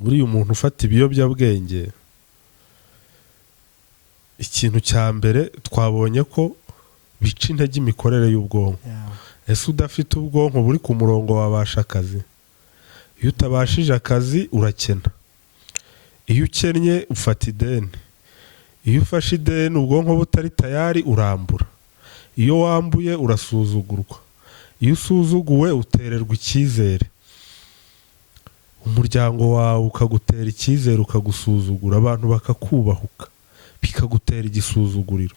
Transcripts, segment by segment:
buriya umuntu ufata ibiyobyabwenge ikintu cya mbere twabonye ko bica intege imikorere y'ubwonko. Ese udafite ubwonko buri ku murongo wabasha akazi? Iyo utabashije akazi urakena, iyo ukennye ufata ideni, iyo ufashe ideni ubwonko butari tayari urambura, iyo wambuye urasuzugurwa, iyo usuzuguwe utererwa icyizere, umuryango wawe ukagutera icyizere ukagusuzugura, abantu bakakubahuka bikagutera igisuzuguriro.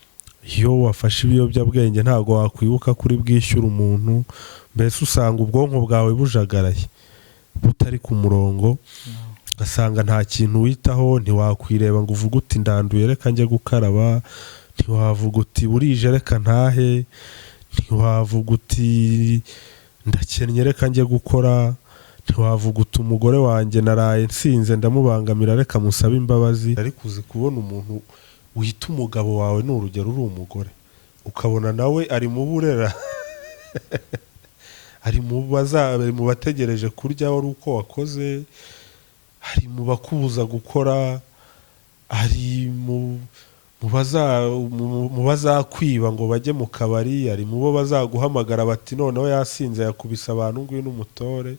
Iyo wafashe ibiyobyabwenge ntabwo wakwibuka kuri bwishyura umuntu, mbese usanga ubwonko bwawe bujagaraye butari ku murongo, ugasanga nta kintu witaho, ntiwakwireba ngo uvuge uti ndanduye reka njye gukaraba, ntiwavuga uti burije reka ntahe, ntiwavuga uti ndakennye reka njye gukora, ntiwavuga uti umugore wanjye naraye nsinze ndamubangamira reka musabe imbabazi. Ariko uzi kubona umuntu wita umugabo wawe ni urugero uri umugore, ukabona nawe ari mu burera ari mu bategereje kurya wari uko wakoze, ari mu bakubuza gukora, ari mu bazakwiba ngo bajye mu kabari, ari mu bo bazaguhamagara bati noneho yasinze yakubise abantu ngwino umutore.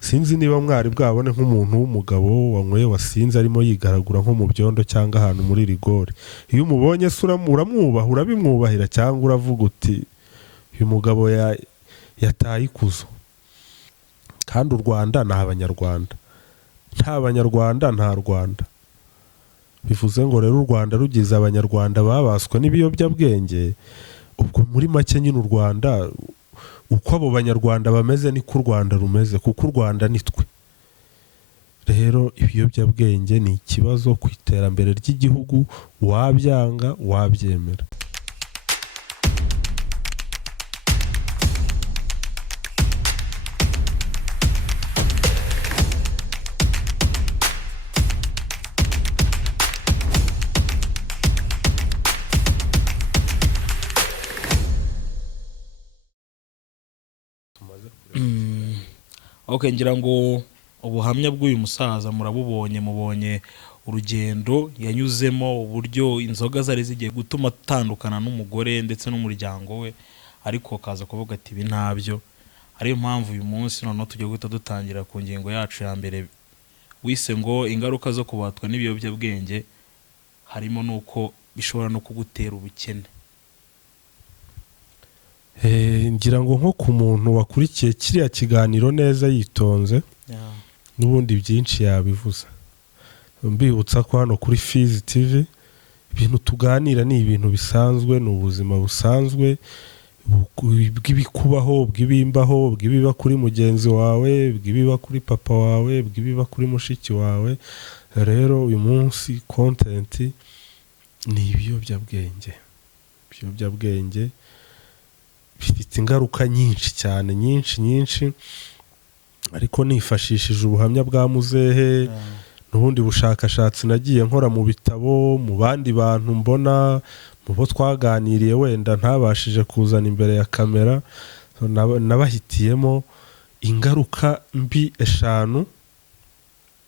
Sinzi niba mwari bwabone nk'umuntu w'umugabo wanyweye wasinze arimo yigaragura nko mu byondo cyangwa ahantu muri rigore. Iyo umubonye se uramwubaha, urabimwubahira cyangwa uravuga uti uyu mugabo yataye ikuzo. Kandi u Rwanda ni abanyarwanda, nta banyarwanda nta Rwanda. Bivuze ngo rero u Rwanda rugize abanyarwanda babaswe n'ibiyobyabwenge, ubwo muri make nyine u Rwanda uko abo banyarwanda bameze niko u Rwanda rumeze, kuko u Rwanda ni twe. Rero ibiyobyabwenge ni ikibazo ku iterambere ry'igihugu, wabyanga wabyemera. Okay, ngira ngo ubuhamya bw'uyu musaza mubonye urugendo yanyuzemo, uburyo inzoga zari zigiye gutuma atandukana n'umugore ndetse n'umuryango we, ariko kaza kuvuga ati ibi ntabyo. Ariyo mpamvu uyu munsi noneho tugiye guhita dutangira ku ngingo yacu ya mbere wise ngo ingaruka zo kubatwa n'ibiyobyabwenge, harimo nuko bishobora no kugutera ubukene. Ngira ngo nko ku muntu wakurikiye kiriya kiganiro neza yitonze, n'ubundi byinshi yabivuze. Mbibutsa ko hano kuri Fizi TV ibintu tuganira ni ibintu bisanzwe, ni ubuzima busanzwe bw'ibikubaho, bw'ibimbaho, bw'ibiba kuri mugenzi wawe, bw'ibiba kuri papa wawe, bw'ibiba kuri mushiki wawe. Rero uyu munsi content ni ibiyobyabwenge. Ibiyobyabwenge bifite ingaruka nyinshi cyane, nyinshi, ariko nifashishije ubuhamya bwa muzehe n'ubundi bushakashatsi nagiye nkora mu bitabo, mu bandi bantu mbona, mu bo twaganiriye wenda ntabashije kuzana imbere ya kamera, nabahitiyemo ingaruka mbi 5,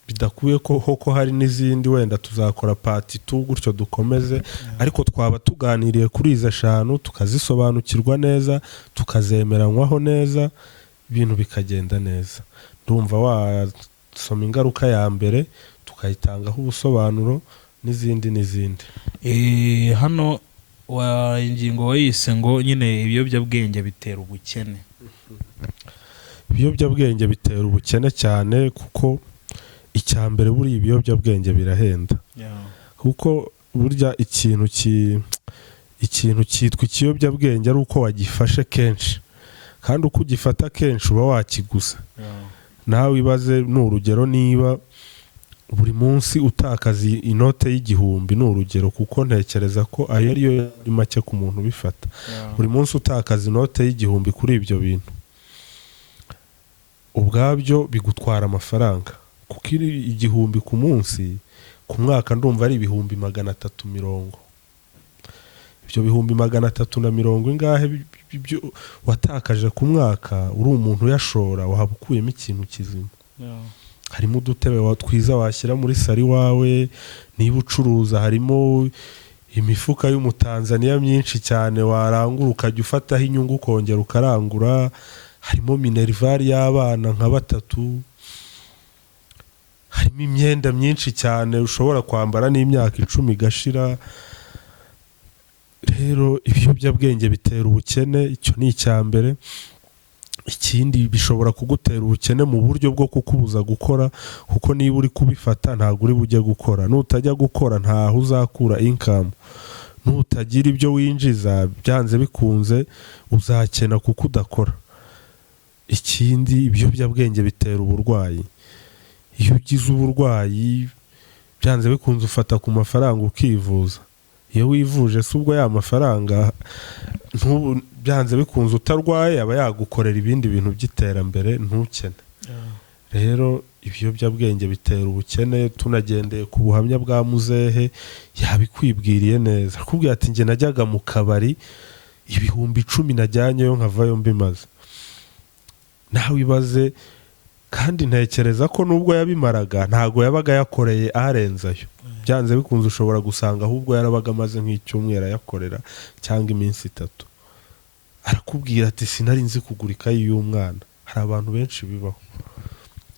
bidakuye ko hari n'izindi wenda tuzakora part 2 gutyo dukomeze, ariko twaba tuganiriye kuri izo 5 tukazisobanukirwa neza, tukazemeranywaho neza, ibintu bikagenda neza. Ndumva wasoma ingaruka ya mbere tukayitangaho ubusobanuro n'izindi. Hano ingingo wayise ngo nyine ibiyobyabwenge bitera ubukene. Ibiyobyabwenge bitera ubukene cyane, kuko icya mbere buri ibiyobyabwenge birahenda. Kuko burya ikintu cyitwa ikiyobyabwenge ari uko wagifashe kenshi, kandi uko ugifata kenshi uba wakiguza. Nawe ibaze n'urugero, niba buri munsi utakaza inote y'igihumbi, n'urugero, kuko ntekereza ko ayo ariyo make ku muntu bifata. Buri munsi utakaza inote y'igihumbi kuri ibyo bintu, ubwabyo bigutwara amafaranga, kuko igihumbi ku munsi, ku mwaka ndumva ari 330. Ibyo 330 ingahe watakaje ku mwaka, uri umuntu yashora wahaba ukuyemo ikintu kizima. harimo udutebe twiza washyira muri sari wawe, niba ucuruza harimo imifuka y'umutanzaniya myinshi cyane warangura ukajya ufataho inyungu ukongera ukarangura, harimo minervari y'abana nka 3, harimo imyenda myinshi cyane ushobora kwambara n'imyaka 10 igashira. Rero ibiyobyabwenge bitera ubukene, icyo ni icya mbere. Ikindi bishobora kugutera ubukene mu buryo bwo kukubuza gukora, kuko niba uri kubifata ntabwo uri bujye gukora, nutajya gukora ntaho uzakura income, nutagira ibyo winjiza byanze bikunze uzakena kuko udakora. Ikindi ibiyobyabwenge bitera uburwayi, iyo ugize uburwayi byanze bikunze ufata ku mafaranga ukivuza, iyo wivuje se ubwo ya mafaranga byanze bikunze utarwaye aba yagukorera ibindi bintu by'iterambere ntukene. Rero ibiyobyabwenge bitera ubukene. Tunagendeye ku buhamya bwa muzehe yabikwibwiriye neza, akubwira ati njye najyaga mu kabari 10,000 najyanyeyo nkavayo mbimaze. Nawe ibaze, kandi ntekereza ko nubwo yabimaraga ntago yabaga yakoreye arenzayo, byanze bikunze ushobora gusanga ahubwo yarabaga amaze nk'icyumweru ayakorera cyangwa iminsi 3. Arakubwira ati sinari nzi kugura ikayi y'umwana. Hari abantu benshi bibaho,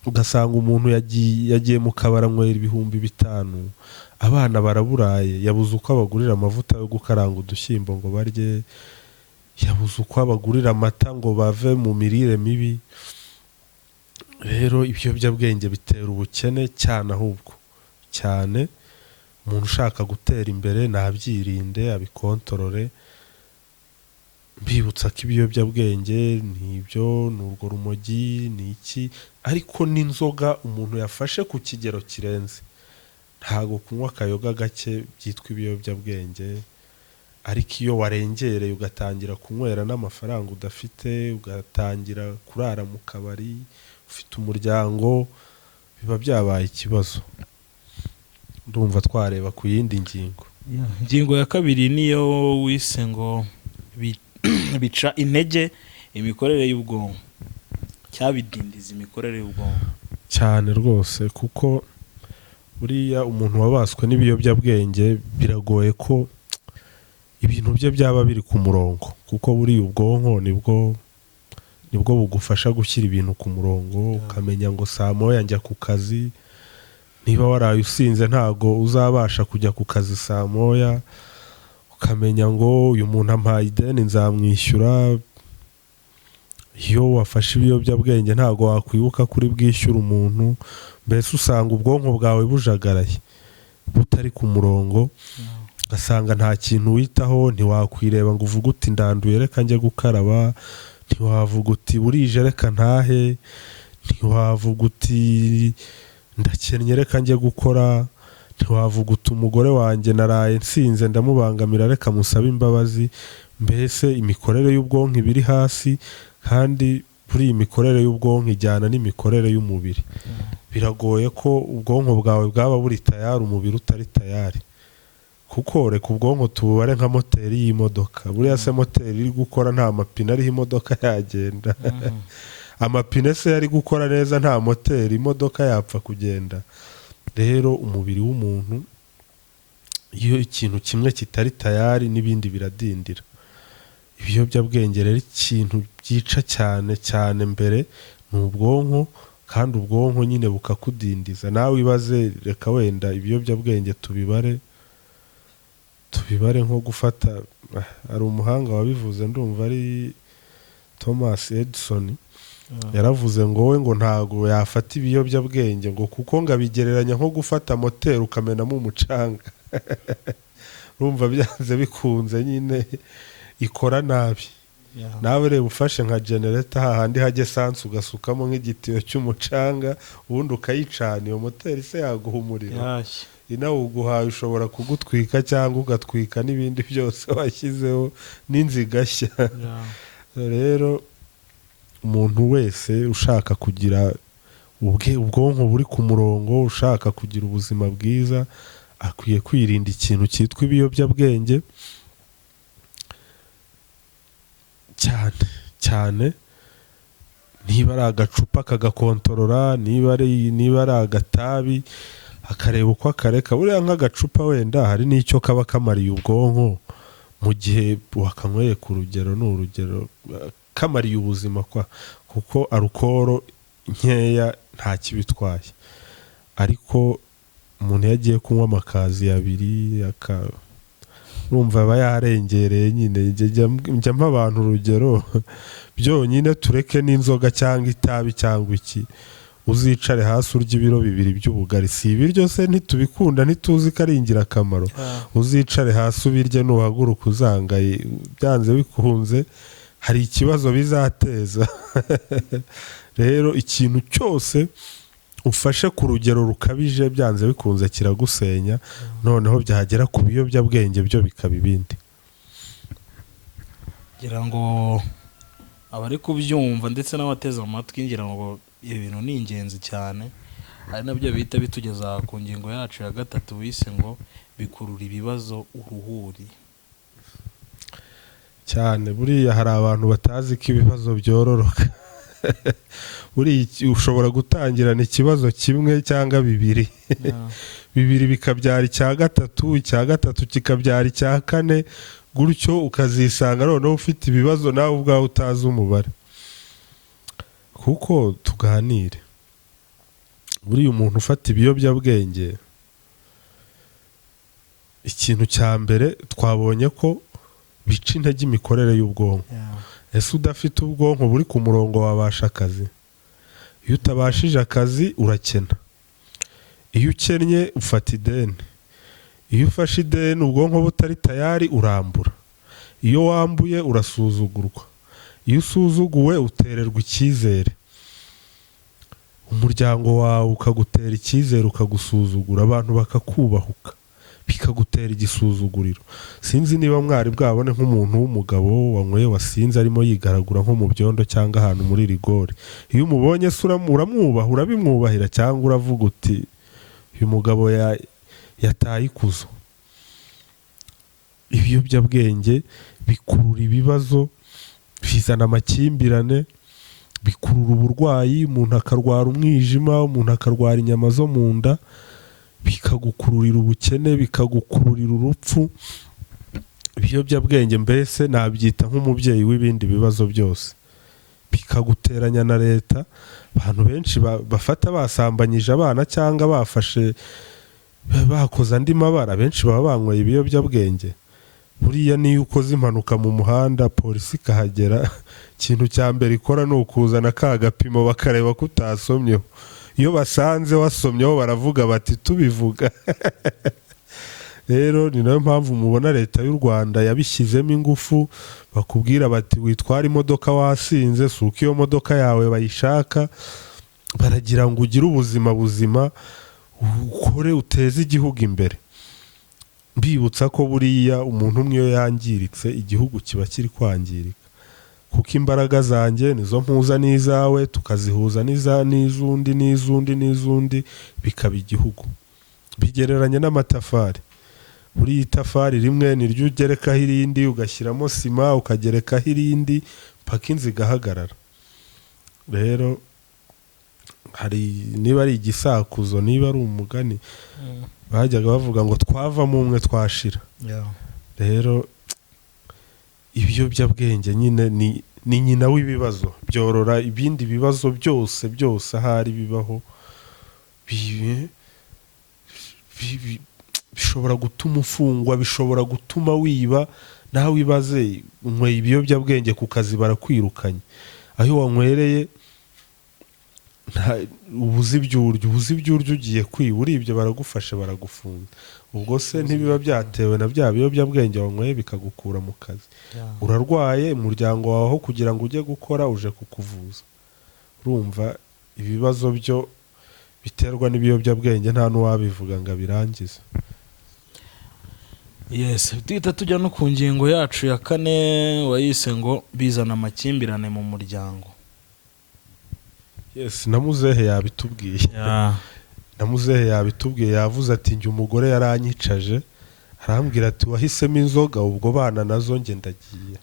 ugasanga umuntu yagiye mu kabari anywera 5,000, abana baraburaye, yabuze uko abagurira amavuta yo gukaranga udushyimbo ngo barye, yabuze uko abagurira amata ngo bave mu mirire mibi. Rero ibiyobyabwenge bitera ubukene cyane, ahubwo cyane. Umuntu ushaka gutera imbere nabyirinde, abikontorore. Mbibutsa ko ibiyobyabwenge n'ibyo, n'urwo rumogi n'iki, ariko n'inzoga umuntu yafashe ku kigero kirenze. Ntago kunywa akayoga gake byitwa ibiyobyabwenge, ariko iyo warengereye ugatangira kunywera n'amafaranga udafite, ugatangira kurara mu kabari ufite umuryango, biba byabaye ikibazo. Ndumva twareba ku yindi ngingo. Ingingo ya kabiri niyo wise ngo bica intege imikorere y'ubwonko, cyabidindiza imikorere y'ubwonko cyane rwose, kuko buriya umuntu wabaswe n'ibiyobyabwenge biragoye ko ibintu bye byaba biri ku murongo, kuko buriya ubwonko nibwo bugufasha gushyira ibintu ku murongo, ukamenya ngo saa moya njya ku kazi. Niba waraye usinze ntago uzabasha kujya ku kazi saa moya, ukamenya ngo uyu muntu ampaye ideni nzamwishyura. Iyo wafashe ibiyobyabwenge ntago wakwibuka kuri bwishyura umuntu, mbese usanga ubwonko bwawe bujagaraye, butari ku murongo. Ugasanga nta kintu witaho, ntiwakwireba ngo uvuge uti ndanduye reka njye gukaraba, ntiwavuga uti burije reka ntahe, ntiwavuga uti ndakennye reka njye gukora, ntiwavuga uti umugore wanjye naraye nsinze ndamubangamira reka musabe imbabazi. Mbese imikorere y'ubwonko ibiri hasi, kandi kuri iyi mikorere y'ubwonko ijyana n'imikorere y'umubiri. Biragoye ko ubwonko bwawe bwaba buri tayari, umubiri utari tayari. Kuko reka ubwonko tububare nka moteri y'imodoka, buriya se moteri iri gukora nta mapine ariho imodoka yagenda. Amapine se yari gukora neza nta moteri, imodoka yapfa kugenda. Rero umubiri w'umuntu iyo ikintu kimwe kitari tayari n'ibindi biradindira. Ibiyobyabwenge rero ikintu byica cyane cyane mbere ni ubwonko, kandi ubwonko nyine bukakudindiza. Nawe ibaze, reka wenda ibiyobyabwenge tubibare nko gufata, hari umuhanga wabivuze ndumva ari Thomas Edison, yaravuze ngo we ngo ntago yafata ibiyobyabwenge ngo kuko ngabigereranya nko gufata moteri ukamenamo umucanga. Urumva byanze bikunze nyine ikora nabi. Nawe reba ufashe nka generator hahandi hajye esanse ugasukamo nk'igitiyo cy'umucanga ubundi ukayicana, iyo moteri se yaguha umuriro, inawuguhaye ushobora kugutwika cyangwa ugatwika n'ibindi byose washyizeho n'inziga nshya. Rero umuntu wese ushaka kugira ubwonko buri ku murongo, ushaka kugira ubuzima bwiza, akwiye kwirinda ikintu cyitwa ibiyobyabwenge cyane cyane. niba ari agacupa akagakontorora, niba ari agatabi akareba uko akareka. Buriya nk'agacupa wenda hari n'icyo kaba kamariye ubwonko mu gihe wakanyweye, ku rugero ni urugero, kamariye ubuzima kuko alukoro nkeya nta kibitwaye, ariko umuntu yagiye kunywa amakazi abiri urumva aba yarengereye nyine. Njya mpa abantu urugero, byonyine tureke n'inzoga cyangwa itabi cyangwa iki, uzicare hasi urya ibiro 2 by'ubugari, si ibiryo se ntitubikunda, ntituzi ko ari ingirakamaro? Uzicare hasi ubirye, nuhaguruka uzangaye, byanze bikunze hari ikibazo bizateza. Rero ikintu cyose ufashe ku rugero rukabije, byanze bikunze kiragusenya, noneho byagera ku biyobyabwenge byo bikaba ibindi. ngira ngo abari kubyumva ndetse n'abateze amatwi, ngira ngo ibintu ni ingenzi cyane, ari nabyo bihita bitugeza ku ngingo yacu ya 3 wise ngo bikurura ibibazo uruhuri cyane. Buriya hari abantu batazi ko ibibazo byororoka. Ushobora gutangirana ikibazo kimwe cyangwa 2 bibiri bikabyara icya 3, icya 3 kikabyara icya 4, gutyo ukazisanga noneho ufite ibibazo nawe ubwawe utazi umubare. Kuko tuganire, buriya umuntu ufata ibiyobyabwenge, ikintu cya mbere twabonye ko bica intege imikorere y'ubwonko. Ese udafite ubwonko buri ku murongo wabasha akazi? Iyo utabashije akazi urakena, iyo ukennye ufata ideni, iyo ufashe ideni ubwonko butari tayari urambura, iyo wambuye urasuzugurwa, iyo usuzuguwe utererwa icyizere, umuryango wawe ukagutera icyizere ukagusuzugura, abantu bakakubahuka bikagutera igisuzuguriro. Sinzi niba mwari bwabone nk'umuntu w'umugabo wanyweye wasinze arimo yigaragura nko mu byondo cyangwa ahantu muri rigore, iyo umubonye se uramwubaha, urabimwubahira, cyangwa uravuga uti uyu mugabo yataye ikuzo? Ibiyobyabwenge bikurura ibibazo, bizana amakimbirane, bikurura uburwayi, umuntu akarwara umwijima, umuntu akarwara inyama zo mu nda, bikagukururira ubukene, bikagukururira urupfu. Ibiyobyabwenge mbese nabyita nk'umubyeyi w'ibindi bibazo byose, bikaguteranya na leta. Abantu benshi bafata basambanyije abana cyangwa bafashe bakoze andi mabara, benshi baba banyweye ibiyobyabwenge. Buriya niyo ukoze impanuka mu muhanda, polisi ikahagera, ikintu cya mbere ikora ni ukuzana ka gapimo bakareba ko utasomyeho. Iyo basanze wasomyeho baravuga bati tubivuga. Rero ni nayo mpamvu mubona leta y'u Rwanda yabishyizemo ingufu, bakubwira bati witwara imodoka wasinze, si uko iyo modoka yawe bayishaka, baragira ngo ugire ubuzima buzima, ukore uteze igihugu imbere. Mbibutsa ko buriya umuntu umwe iyo yangiritse igihugu kiba kiri kwangirika, kuko imbaraga zanjye nizo mpuza n'izawe, tukazihuza n'iz'undi bikaba igihugu. Bigereranye n'amatafari, buriya itafari rimwe niryo ugerekaho irindi, ugashyiramo sima ukagerekaho irindi paka inzu igahagarara. Rero niba ari igisakuzo, niba ari umugani, bajyaga bavuga ngo twavamo umwe twashira. Rero ibiyobyabwenge nyine ni nyina w'ibibazo, byorora ibindi bibazo byose ahari bibaho. Bishobora gutuma ufungwa, bishobora gutuma wiba. Nawe ibaze, unyweye ibiyobyabwenge ku kazi barakwirukanye, aho wanywereye ubuze ibyo urya ugiye kwiba, uribyo baragufashe baragufunga. Ubwo se ntibiba byatewe na bya biyobyabwenge wanyweye bikagukura mu kazi? Urarwaye, umuryango wawe aho kugira ngo ujye gukora uje kukuvuza. Urumva ibibazo byo biterwa n'ibiyobyabwenge nta n'uwabivuga ngo abirangize. Yes, tuhita tujya no ku ngingo yacu ya 4 wayise ngo bizana amakimbirane mu muryango. Yes, na muzehe yabitubwiye. Namuzehe yabitubwiye, yavuze ati njye umugore yaranyicaje arambwira ati wahisemo inzoga, ubwo bana nazo nge ndagiye.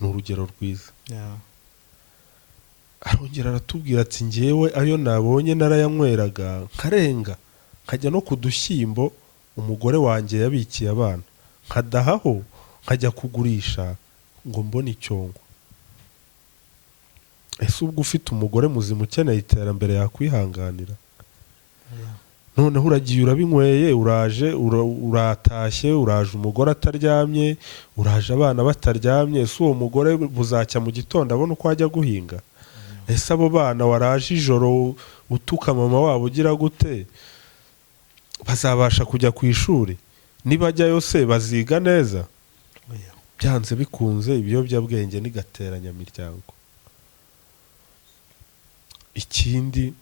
Ni urugero rwiza. Hari arongera aratubwira ati ngewe ayo nabonye narayanyweraga nkarenga nkajya no ku dushyimbo umugore wanjye yabikiye abana nkadahaho nkajya kugurisha ngo mbone icyongo. Ese ubwo ufite umugore muzima ukeneye iterambere yakwihanganira? Noneho uragiye urabinyweye, uraje uratashye, uraje umugore ataryamye, uraje abana bataryamye. Ese uwo mugore buzacya mu gitondo abona uko ajya guhinga? Ese abo bana waraje ijoro utuka mama wabo ugira gute bazabasha kujya ku ishuri? Nibajyayo se baziga neza? Byanze bikunze ibiyobyabwenge ni gateranyamiryango. Ikindi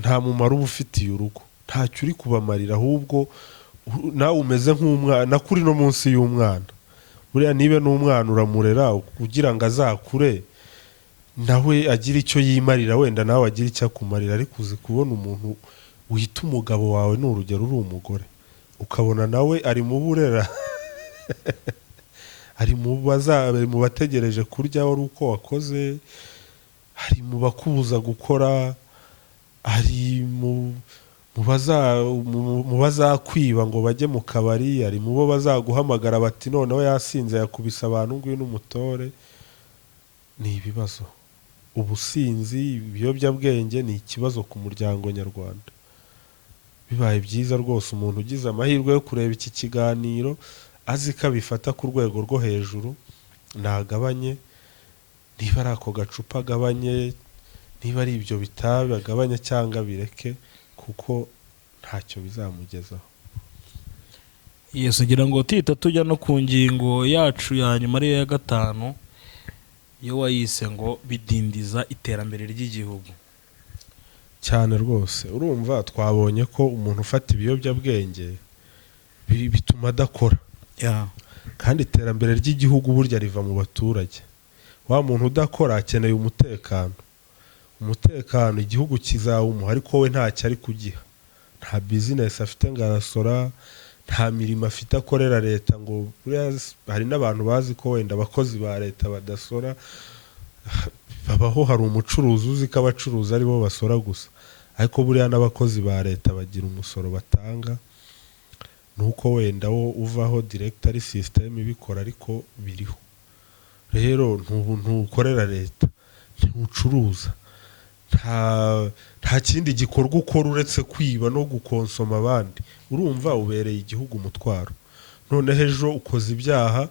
nta mumaro uba ufitiye urugo, ntacyo uri kubamarira, ahubwo nawe umeze nk'umwana kuri no munsi y'umwana. Buriya nibe n'umwana uramurera kugira ngo azakure nawe agire icyo yimarira, wenda nawe agire icyo akumarira. Ariko uzi kubona umuntu wita umugabo wawe, ni urugero uri umugore, ukabona nawe ari mu burera ari mu bategereje kurya wari uko wakoze, ari mu bakubuza gukora, ari mu bazakwiba ngo bajye mu kabari, ari mu bo bazaguhamagara bati noneho yasinze yakubise abantu ngwino umutore. Ni ibibazo. Ubusinzi, ibiyobyabwenge ni ikibazo ku muryango nyarwanda. Bibaye byiza rwose umuntu ugize amahirwe yo kureba iki kiganiro azi ko abifata ku rwego rwo hejuru, nagabanye. Niba ari ako gacupa agabanye, niba ari ibyo bitabi agabanye cyangwa bireke, kuko ntacyo bizamugezaho. Yesu ngira ngo tuhita tujya no ku ngingo yacu ya nyuma ariyo ya 5, iyo wayise ngo bidindiza iterambere ry'igihugu. Cyane rwose. Urumva twabonye ko umuntu ufata ibiyobyabwenge bituma adakora, kandi iterambere ry'igihugu burya riva mu baturage. Wa muntu udakora akeneye umutekano. Umutekano igihugu kizawumuha, ariko we ntacyo ari kugiha. Nta bizinesi afite ngo arasora, nta mirimo afite akorera leta. Ngo hari n'abantu bazi ko wenda abakozi ba leta badasora. Babaho, hari umucuruzi uzi ko abacuruzi ari bo basora gusa, ariko buriya n'abakozi ba leta bagira umusoro batanga. Nuko wenda wo uvaho direct ari system ibikora, ariko biriho. Rero ntukorera leta, ntucuruza, nta kindi gikorwa ukora uretse kwiba no gukonsoma abandi. Urumva ubereye igihugu umutwaro. None ejo ukoze ibyaha,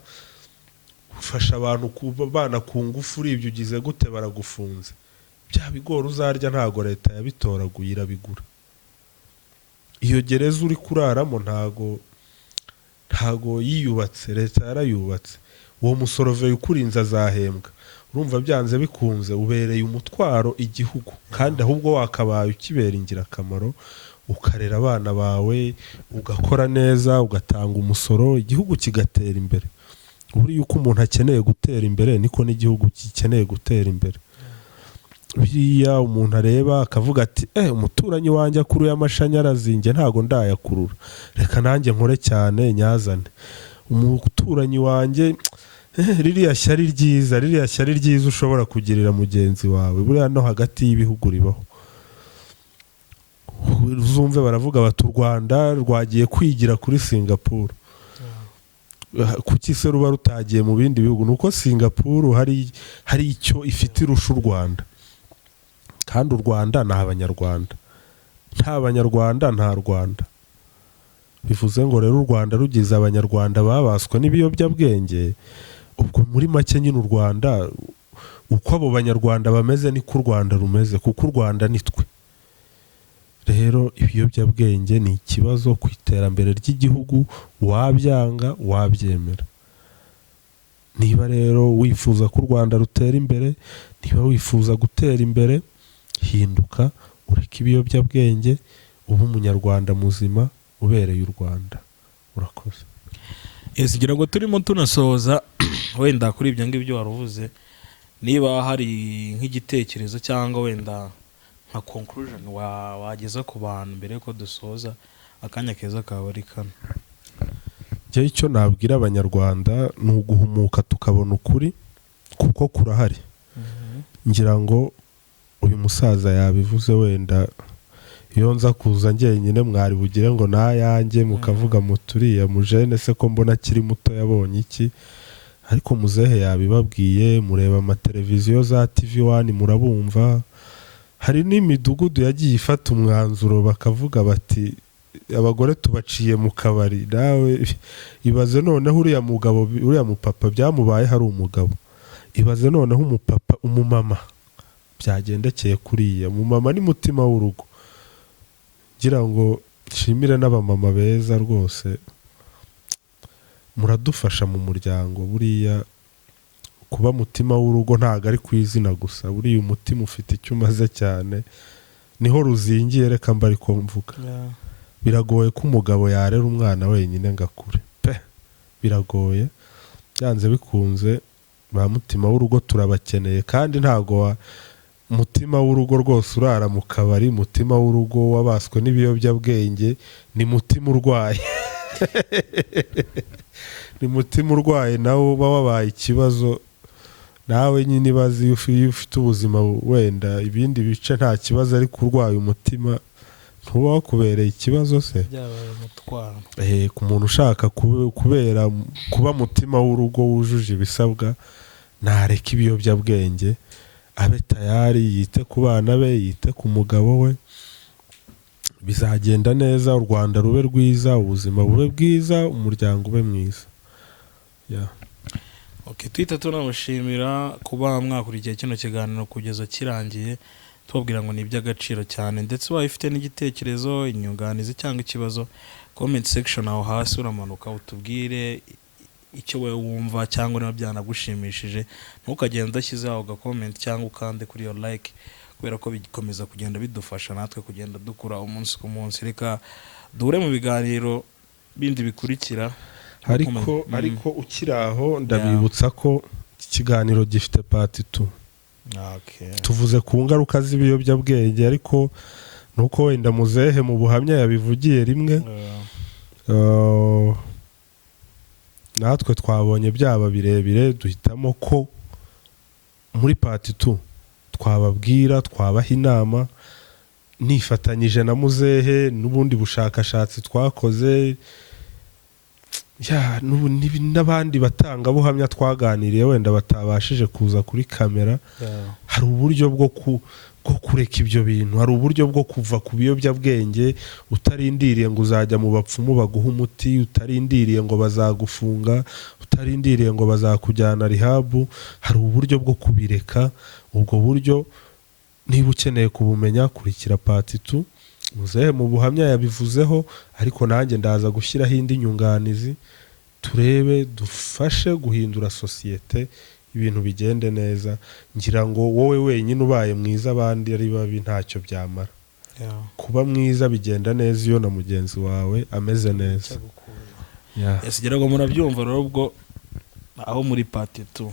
ufasha abantu kubana ku ngufu, uri ibyo ugize gute baragufunze. Bya bigori uzarya ntago leta yabitoraguye, irabigura. Iyo gereza uri kuraramo ntago yiyubatse, leta yarayubatse. Uwo musoroveye ukurinze azahembwa. Urumva byanze bikunze ubereye umutwaro igihugu, kandi ahubwo wakabaye ukibera ingirakamaro, ukarera abana bawe, ugakora neza, ugatanga umusoro, igihugu kigatera imbere. Buriya uko umuntu akeneye gutera imbere niko n'igihugu gikeneye gutera imbere. Biriya umuntu areba akavuga ati umuturanyi wanjye akuruye amashanyarazi, njye ntago ndayakurura, reka nanjye nkore cyane nyazane. Umuturanyi wanjye ririya shyari ryiza ushobora kugirira mugenzi wawe. Buriya no hagati y'ibihugu ribaho. Uzumve baravuga bati u Rwanda rwagiye kwigira kuri Singapore. Kuki se ruba rutagiye mu bindi bihugu? Nuko Singapore hari icyo ifite irusha u Rwanda, kandi u Rwanda ni abanyarwanda. Nta banyarwanda nta Rwanda. Bivuze ngo rero u Rwanda rugize abanyarwanda babaswe n'ibiyobyabwenge, ubwo muri make nyine u Rwanda uko abo banyarwanda bameze niko u Rwanda rumeze, kuko u Rwanda ni twe. Rero ibiyobyabwenge ni ikibazo ku iterambere ry'igihugu, wabyanga wabyemera. Niba rero wifuza ko u Rwanda rutera imbere, niba wifuza gutera imbere, hinduka ureke ibiyobyabwenge, ube umunyarwanda muzima ubereye u Rwanda. Urakoze. Ese ngira ngo turimo tunasoza wenda kuri ibyo ngibyo waruvuze, niba hari nk'igitekerezo cyangwa wenda nka conclusion wageza ku bantu mbere ko dusoza, akanya keza kawe ari kano. njye icyo nabwira abanyarwanda ni uguhumuka tukabona ukuri kuko kurahari. ngira ngo uyu musaza yabivuze, wenda iyo nza kuza njyenyine mwari bugire ngo nayanjye mukavuga muturiya mujene se ko mbona akiri muto yabonye iki, ariko muzehe yabibabwiye, mureba amateleviziyo za TV1 murabumva. Hari n'imidugudu yagiye ifata umwanzuro bakavuga bati abagore tubaciye mu kabari. Nawe ibaze noneho uriya mugabo, uriya mupapa byamubaye hari umugabo, ibaze noneho umupapa, umumama byagendekeye kuriya. Umumama ni mutima w'urugo. ngira ngo nshimire n'abamama beza rwose, muradufasha mu muryango. Buriya kuba mutima w'urugo ntago ari ku izina gusa, buriya umutima ufite icyo umaze cyane, niho ruzingiye. Reka mba ariko mvuga, biragoye ko umugabo yarera umwana wenyine ngo akure pe, biragoye. byanze bikunze ba mutima w'urugo turabakeneye, kandi ntago mutima w'urugo rwose urara mu kabari. Mutima w'urugo wabaswe n'ibiyobyabwenge ni mutima urwaye ni mutima urwaye nawe uba wabaye ikibazo. nawe nyine ibaze iyo ufite ubuzima wenda ibindi bice nta kibazo, ariko urwaye umutima ntuba wakubereye ikibazo se. Ku muntu ushaka kuba mutima w'urugo wujuje ibisabwa, ntareka ibiyobyabwenge, abe tayari, yite ku bana be, yite ku mugabo we, bizagenda neza. U Rwanda rube rwiza, ubuzima bube bwiza, umuryango ube mwiza. twita tunamushimira kuba mwakurikiye kino kiganiro kugeza kirangiye, tubabwira ngo ni iby'agaciro cyane. Ndetse ubaye ufite n'igitekerezo, inyunganizi cyangwa ikibazo, comment section aho hasi uramanuka utubwire icyo wowe wumva cyangwa niba byanagushimishije. Ntukagenda udashyizeho aga comment cyangwa ukande kuri iyo like, kubera ko bikomeza kugenda bidufasha natwe kugenda dukura umunsi ku munsi. Reka duhure mu biganiro bindi bikurikira. ariko ukiri aho ndabibutsa ko iki kiganiro gifite part 2. tuvuze ku ngaruka z'ibiyobyabwenge, ariko nuko wenda muzehe mu buhamya yabivugiye rimwe, natwe twabonye byaba birebire, duhitamo ko muri part 2 twababwira, twabaha inama, nifatanyije na muzehe n'ubundi bushakashatsi twakoze, n'abandi batanga buhamya twaganiriye wenda batabashije kuza kuri kamera. hari uburyo bwo kureka ibyo bintu, hari uburyo bwo kuva ku biyobyabwenge utarindiriye ngo uzajya mu bapfumu baguha umuti, utarindiriye ngo bazagufunga, utarindiriye ngo bazakujyana rihabu. hari uburyo bwo kubireka. ubwo buryo niba ukeneye kubumenya, kurikira part 2. muzehe mu buhamya yabivuzeho, ariko nanjye ndaza gushyiraho indi nyunganizi, turebe dufashe guhindura sosiyete, ibintu bigende neza. ngira ngo wowe wenyine ubaye mwiza abandi ari babi ntacyo byamara. kuba mwiza bigenda neza iyo na mugenzi wawe ameze neza. Yes, ngira ngo murabyumva rero ubwo aho muri part 2.